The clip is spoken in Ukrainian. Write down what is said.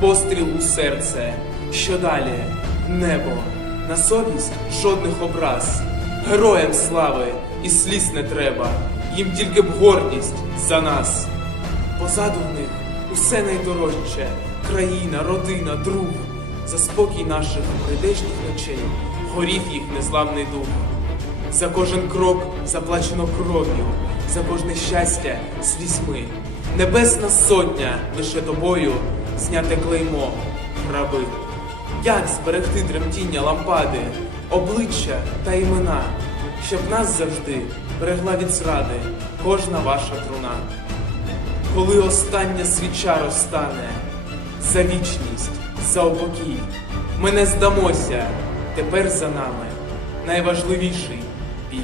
постріл у серце. Що далі? Небо. На совість жодних образ. Героям слави і сліз не треба. Їм тільки б гордість за нас. Позаду в них усе найдорожче країна, родина, друг. За спокій наших прийдешніх ночей горів їх незламний дух. За кожен крок заплачено кров'ю, за кожне щастя слізьми. Небесна сотня лише тобою зняте клеймо, раби. Як зберегти тремтіння лампади, обличчя та імена, щоб нас завжди берегла від зради кожна ваша труна. Коли остання свіча розтане, за вічність, за упокій, ми не здамося, тепер за нами найважливіший бій.